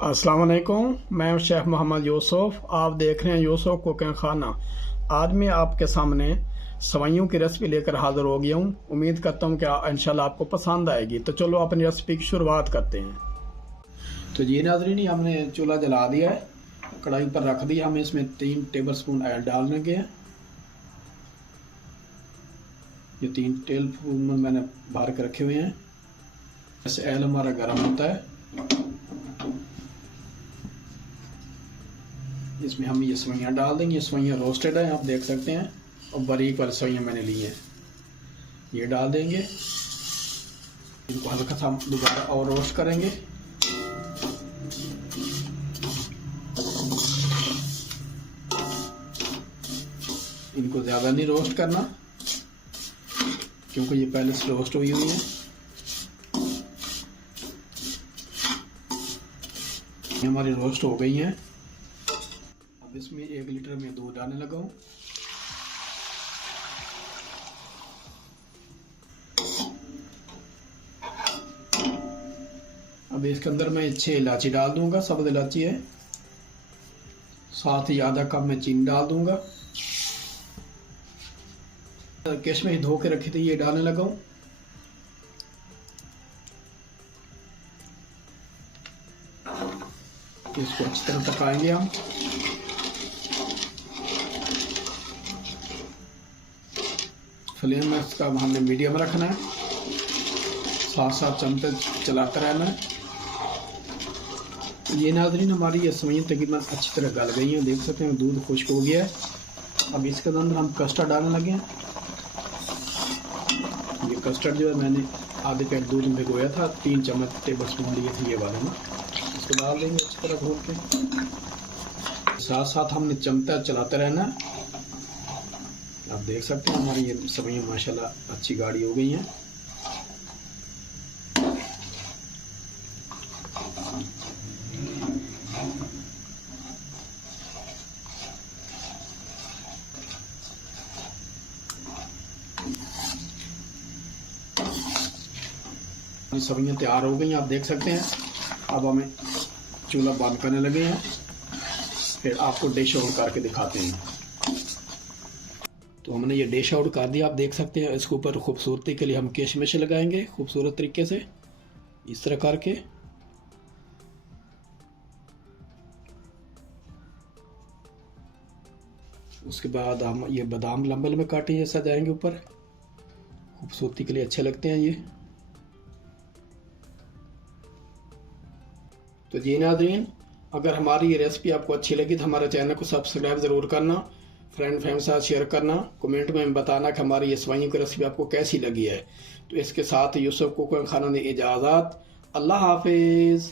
अस्सलाम वालेकुम। मैं शेख मोहम्मद यूसुफ, आप देख रहे हैं यूसुफ कुकिंग खाना। आज मैं आपके सामने सवैयों की रेसिपी लेकर हाजिर हो गया हूँ। उम्मीद करता हूँ कि इंशाल्लाह आपको पसंद आएगी। तो चलो अपनी रेसिपी की शुरुआत करते हैं। तो जी नाज़रीन, हमने चूल्हा जला दिया है, कढ़ाई पर रख दिया। हमें इसमें 3 टेबल स्पून ऑयल डालने के हैं। ये 3 टेबल स्पून मैंने भर के रखे हुए हैं। ऐसे ऑयल हमारा गर्म होता है, इसमें हम ये सवैयाँ डाल देंगे। ये सवैयाँ रोस्टेड है, आप देख सकते हैं, और बारीक वाली सवैयाँ मैंने ली हैं। ये डाल देंगे, इनको हल्का सा दोबारा और रोस्ट करेंगे। इनको ज़्यादा नहीं रोस्ट करना, क्योंकि ये पहले से रोस्ट हुई है। ये हमारी रोस्ट हो गई हैं। अब इसमें 1 लीटर में दूध डालने लगा हूँ। अब इसके अंदर मैं 6 इलायची डाल दूंगा, सब्ज़ इलायची है। साथ ही आधा कप में चीनी डाल दूंगा। किशमिश धो के रखी थी, ये डालने लगा हूँ। इसको अच्छी तरह पकाएंगे हम। फ्लेम में इसका हमने मीडियम रखना है, साथ साथ चमचे चलाते रहना है। ये नाज़रीन, हमारी ये सवैयाँ तकरीबन अच्छी तरह गल गई हैं, देख सकते हैं दूध खुश्क हो गया है। अब इसके अंदर हम कस्टर्ड डालने लगे हैं। ये कस्टर्ड जो है मैंने आधे पैक दूध में भिगोया था, 3 चम्मच टेबल स्पून लिए थे ये वाले में। इसको डाल देंगे अच्छी तरह घोल के। साथ साथ हमने चमचा चलाते रहना है। आप देख सकते हैं हमारी ये सवैयाँ माशाल्लाह अच्छी गाढ़ी हो गई हैं। सवैयाँ तैयार हो गई हैं, आप देख सकते हैं। अब हमें चूल्हा बंद करने लगे हैं, फिर आपको डिश आउट करके दिखाते हैं। तो हमने ये डिश आउट कर दिया, आप देख सकते हैं। इसके ऊपर खूबसूरती के लिए हम किशमिश लगाएंगे खूबसूरत तरीके से, इस तरह करके। उसके बाद हम ये बादाम लंबे लंबे काटे जैसा जाएंगे ऊपर, खूबसूरती के लिए अच्छे लगते हैं ये। तो जी नाज़रीन, अगर हमारी ये रेसिपी आपको अच्छी लगी तो हमारे चैनल को सब्सक्राइब ज़रूर करना, फ्रेंड फैमिली साथ शेयर करना, कमेंट में बताना कि हमारी ये सवैयों की रेसिपी आपको कैसी लगी है। तो इसके साथ यूसुफ कुकिंग खाना ने इजाज़त। अल्लाह हाफिज़।